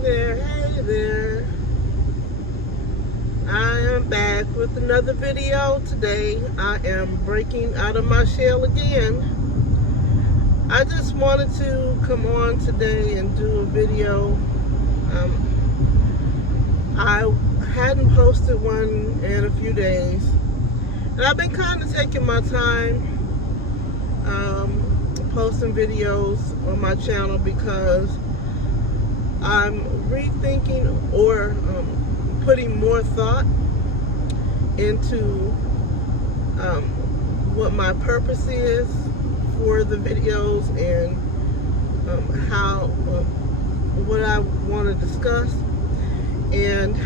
Hey there. I am back with another video today. I am breaking out of my shell again. I just wanted to come on today and do a video. I hadn't posted one in a few days. And I've been kind of taking my time posting videos on my channel because I'm rethinking or putting more thought into what my purpose is for the videos and what I want to discuss and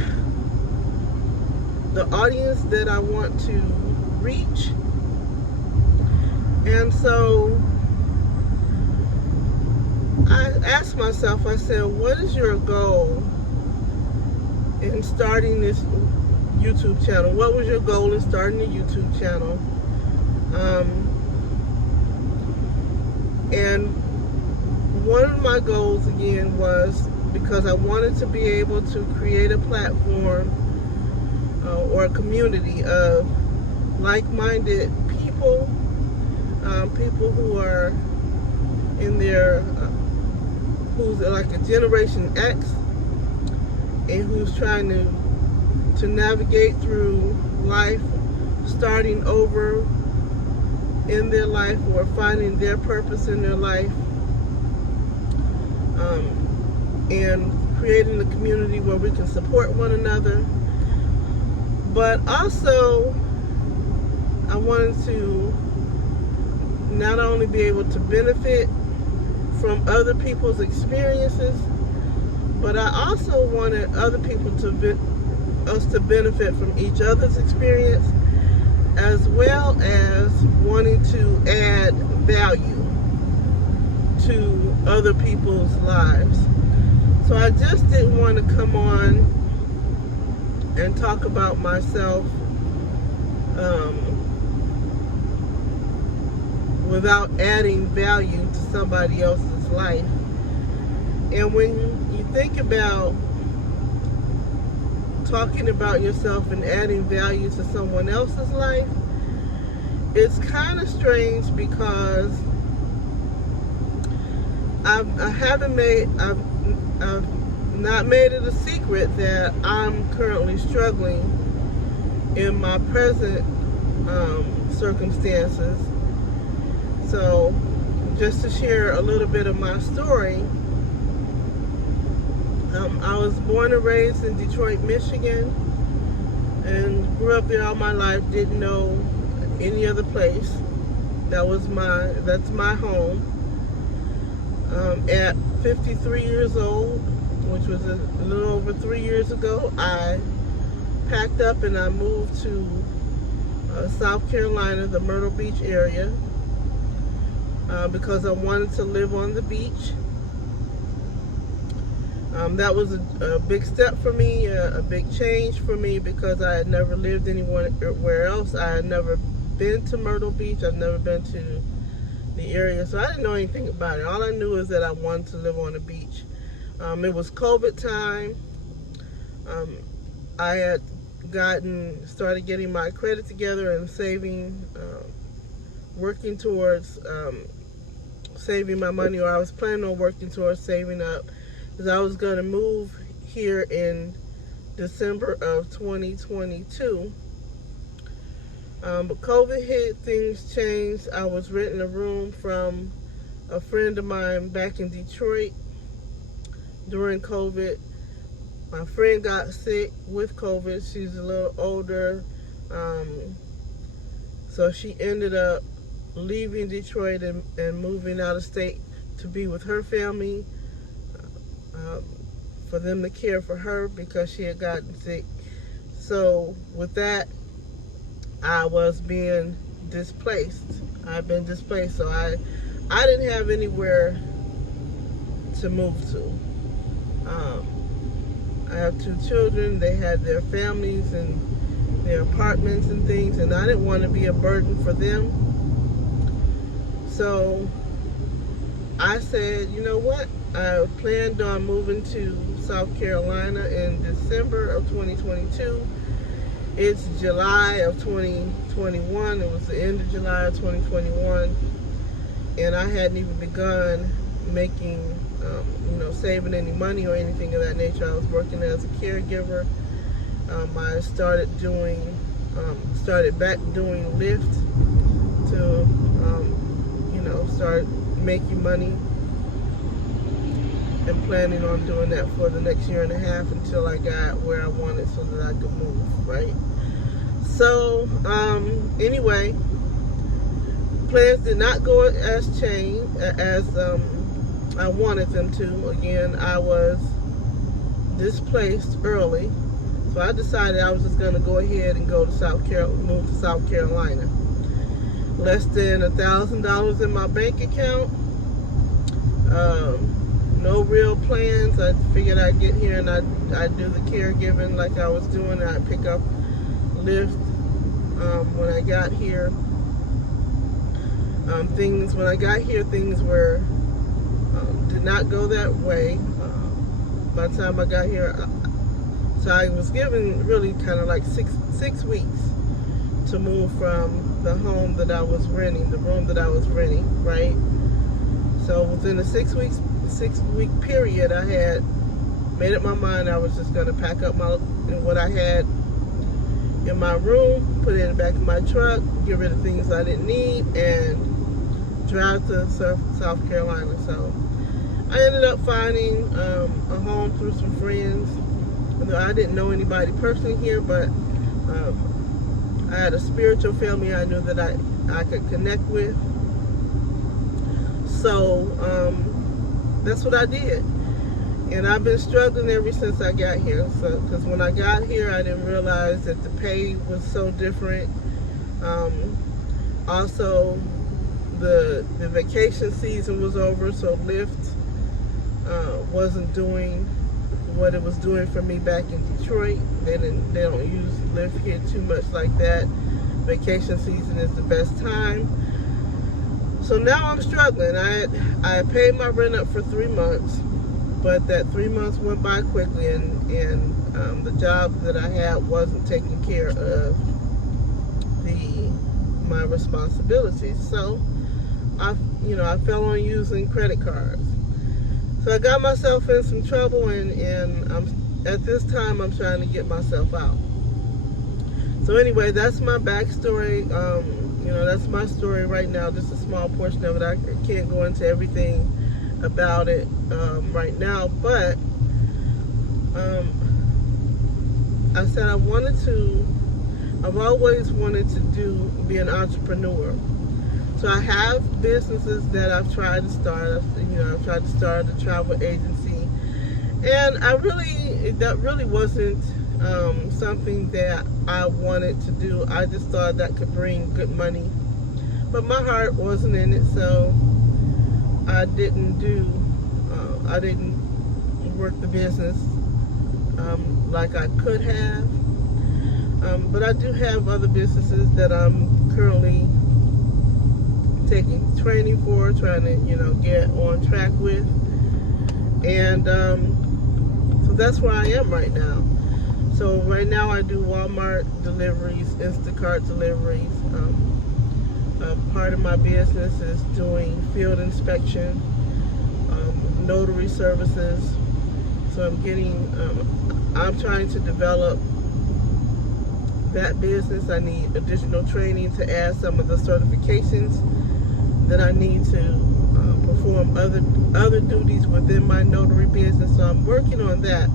the audience that I want to reach. And so I asked myself, I said, what is your goal in starting this YouTube channel? What was your goal in starting the YouTube channel? And one of my goals again was because I wanted to be able to create a platform or a community of like-minded people, people who are in their who's like a Generation X and who's trying to navigate through life, starting over in their life or finding their purpose in their life, and creating a community where we can support one another. But also, I wanted to not only be able to benefit from other people's experiences, but I also wanted other people us to benefit from each other's experience, as well as wanting to add value to other people's lives. So I just didn't want to come on and talk about myself without adding value to somebody else's life. And when you think about talking about yourself and adding value to someone else's life, it's kind of strange because I've not made it a secret that I'm currently struggling in my present circumstances. So just to share a little bit of my story, I was born and raised in Detroit, Michigan, and grew up there all my life. Didn't know any other place. That's my home. At 53 years old, which was a little over 3 years ago, I packed up and I moved to South Carolina, the Myrtle Beach area, because I wanted to live on the beach. That was a big step for me, a big change for me, because I had never lived anywhere else. I had never been to Myrtle Beach. I'd never been to the area, so I didn't know anything about it. All I knew is that I wanted to live on the beach. It was COVID time. I had started getting my credit together and saving, working towards saving my money, or I was planning on working towards saving up, because I was going to move here in December of 2022. But COVID hit, things changed. I was renting a room from a friend of mine back in Detroit during COVID. My friend got sick with COVID. She's a little older. So she ended up leaving Detroit and moving out of state to be with her family, for them to care for her because she had gotten sick. So with that, I was being displaced. I've been displaced, so I didn't have anywhere to move to. I have 2 children. They had their families and their apartments and things, and I didn't want to be a burden for them. So I said, you know what? I planned on moving to South Carolina in December of 2022. It's July of 2021. It was the end of July of 2021, and I hadn't even begun making, saving any money or anything of that nature. I was working as a caregiver. I started back doing Lyft to, start making money, and planning on doing that for the next year and a half until I got where I wanted so that I could move, right? So, anyway, plans did not go as I wanted them to. Again, I was displaced early, so I decided I was just going to go ahead and move to South Carolina. Less than $1,000 in my bank account. No real plans. I figured I'd get here and I'd do the caregiving like I was doing. I'd pick up Lyft when I got here. Things were did not go that way by the time I got here. So I was given really kind of like six weeks to move from the home that I was renting, the room that I was renting, right? So within a 6 week period, I had made up my mind I was just going to pack up what I had in my room, put it in the back of my truck, get rid of things I didn't need, and drive to South Carolina. So I ended up finding a home through some friends. I didn't know anybody personally here, but I had a spiritual family I knew that I could connect with. So that's what I did. And I've been struggling ever since I got here. So, because when I got here, I didn't realize that the pay was so different. Also, the vacation season was over, so Lyft wasn't doing what it was doing for me back in Detroit. They don't use Lyft here too much like that. Vacation season is the best time. So now I'm struggling. I paid my rent up for 3 months, but that 3 months went by quickly, and the job that I had wasn't taking care of my responsibilities. So I fell on using credit cards. So I got myself in some trouble, and at this time I'm trying to get myself out. So anyway, that's my backstory. That's my story right now, just a small portion of it. I can't go into everything about it right now, but I said I've always wanted to be an entrepreneur. So I have businesses that I've tried to start. I've tried to start a travel agency, and that really wasn't something that I wanted to do. I just thought that could bring good money, but my heart wasn't in it, so I didn't work the business like I could have. But I do have other businesses that I'm currently taking training for, trying to get on track with, and so that's where I am right now. So right now I do Walmart deliveries, Instacart deliveries. Part of my business is doing field inspection, notary services. So I'm trying to develop that business. I need additional training to add some of the certifications that I need to perform other duties within my notary business. So I'm working on that.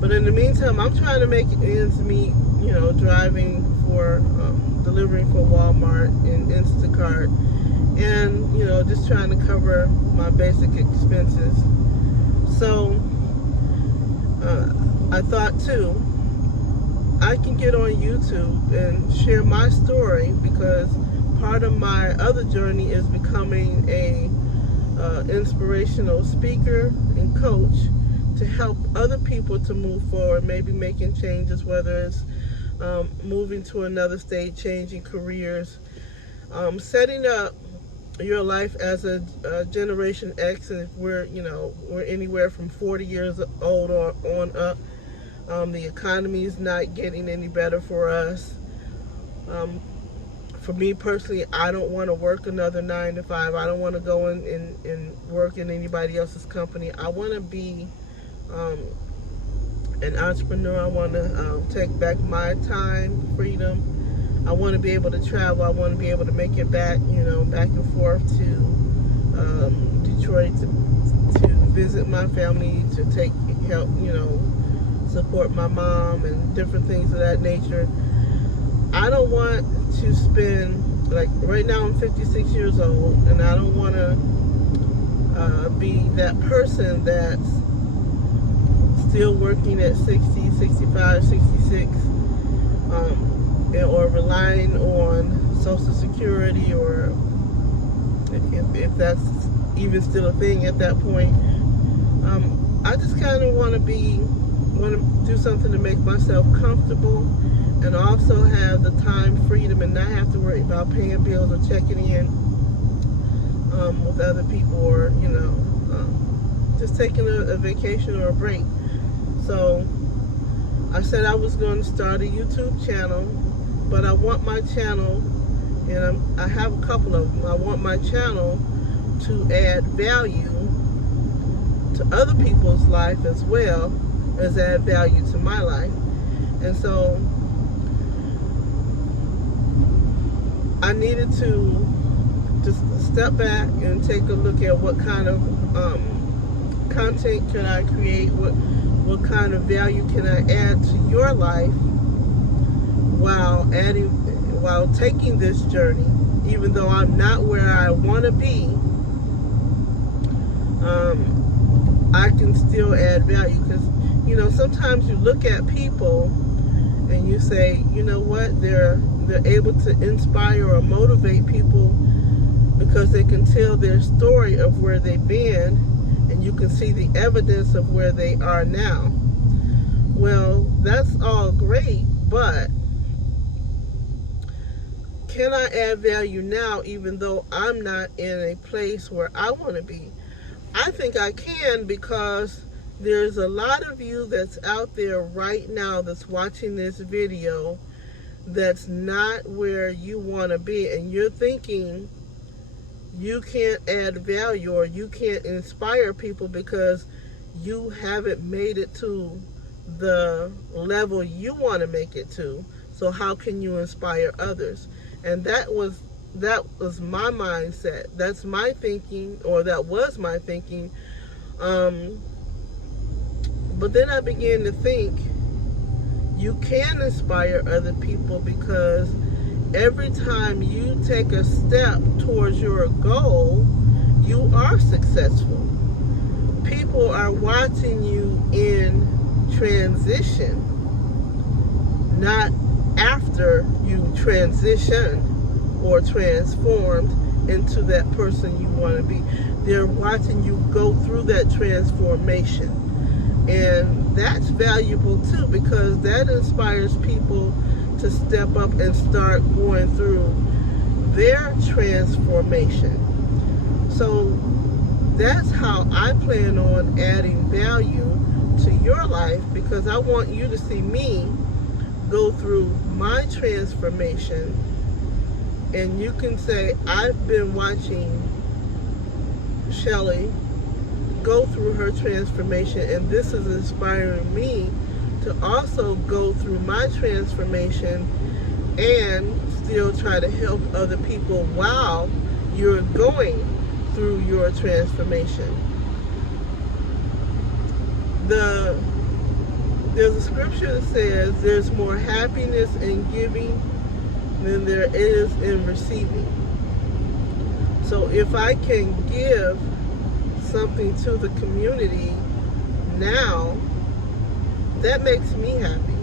But in the meantime, I'm trying to make ends meet, delivering for Walmart and Instacart, and, just trying to cover my basic expenses. So I thought too, I can get on YouTube and share my story, because part of my other journey is becoming a inspirational speaker and coach to help other people to move forward, maybe making changes, whether it's moving to another state, changing careers, setting up your life as a Generation X, and if we're anywhere from 40 years old or on up. The economy is not getting any better for us. For me personally, I don't want to work another 9 to 5. I don't want to go and work in anybody else's company. I want to be an entrepreneur. I want to take back my time, freedom. I want to be able to travel. I want to be able to make it back, back and forth to Detroit to visit my family, to help, support my mom and different things of that nature. I don't want to spend, like right now I'm 56 years old, and I don't want to be that person that's still working at 60, 65, 66, or relying on Social Security, or if that's even still a thing at that point. I just kind of want to do something to make myself comfortable, and also have the time freedom and not have to worry about paying bills or checking in with other people, or just taking a vacation or a break. So I said I was going to start a YouTube channel, but I want my channel, and I have a couple of them, I want my channel to add value to other people's life as well as add value to my life. And so I needed to just step back and take a look at what kind of content can I create, what kind of value can I add to your life while taking this journey, even though I'm not where I want to be. I can still add value, because sometimes you look at people and you say, you know what, they're able to inspire or motivate people because they can tell their story of where they've been, and you can see the evidence of where they are now. Well, that's all great, but can I add value now, even though I'm not in a place where I want to be? I think I can, because there's a lot of you that's out there right now that's watching this video that's not where you want to be, and you're thinking you can't add value or you can't inspire people because you haven't made it to the level you want to make it to. So how can you inspire others? And that was my mindset. That's my thinking, or that was my thinking. But then I began to think you can inspire other people, because every time you take a step towards your goal, you are successful. People are watching you in transition, not after you transition or transformed into that person you want to be. They're watching you go through that transformation. And that's valuable too, because that inspires people to step up and start going through their transformation. So that's how I plan on adding value to your life, because I want you to see me go through my transformation, and you can say, I've been watching Shelly go through her transformation, and this is inspiring me to also go through my transformation and still try to help other people while you're going through your transformation. There's a scripture that says there's more happiness in giving than there is in receiving. So if I can give something to the community now, that makes me happy.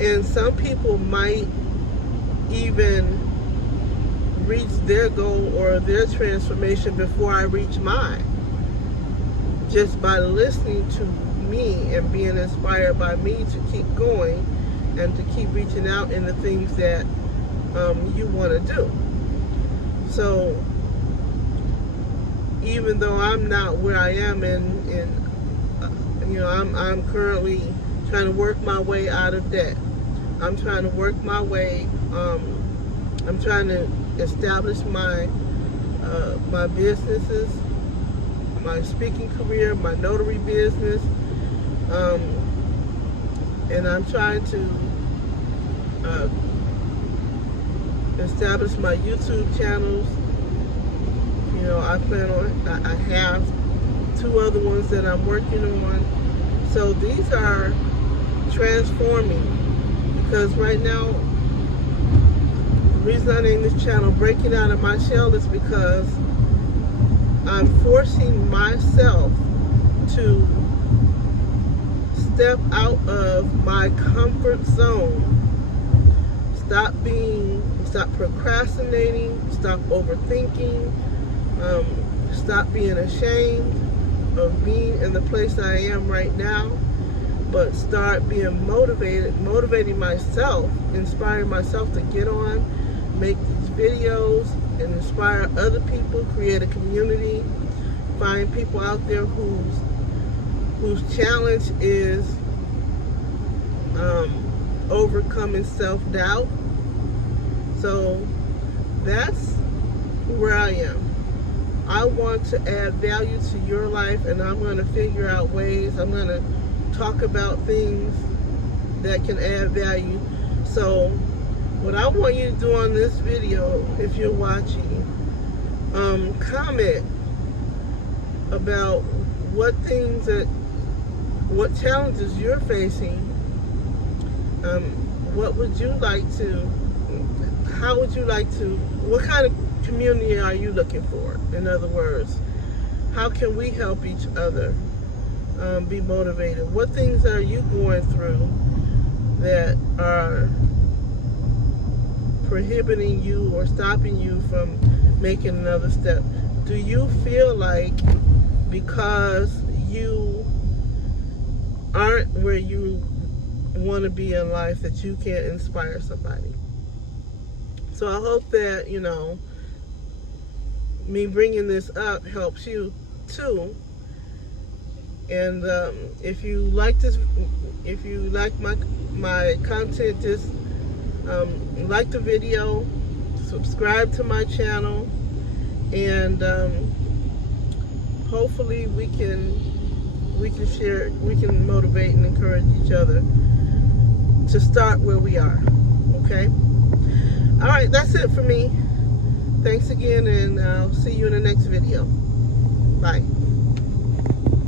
And some people might even reach their goal or their transformation before I reach mine, just by listening to me and being inspired by me to keep going and to keep reaching out in the things that you want to do. So even though I'm not where I am I'm currently trying to work my way out of debt. I'm trying to work my way. I'm trying to establish my my businesses, my speaking career, my notary business, and I'm trying to establish my YouTube channels. I have 2 other ones that I'm working on. So these are transforming, because right now, the reason I named this channel Breaking Out of My Shell is because I'm forcing myself to step out of my comfort zone. Stop procrastinating, stop overthinking, stop being ashamed of being in the place I am right now, but start being motivating myself, inspiring myself to get on, make these videos, and inspire other people, create a community, find people out there whose challenge is overcoming self-doubt. So that's where I am. I want to add value to your life, and I'm going to figure out ways. I'm going to talk about things that can add value. So what I want you to do on this video, if you're watching, comment about what challenges you're facing. What kind of community are you looking for? In other words, how can we help each other be motivated? What things are you going through that are prohibiting you or stopping you from making another step? Do you feel like because you aren't where you want to be in life that you can't inspire somebody? So I hope that, me bringing this up helps you too. And if you like my content, just like the video, subscribe to my channel, and hopefully we can motivate and encourage each other to start where we are. Okay? All right, that's it for me. Thanks again, and I'll see you in the next video. Bye.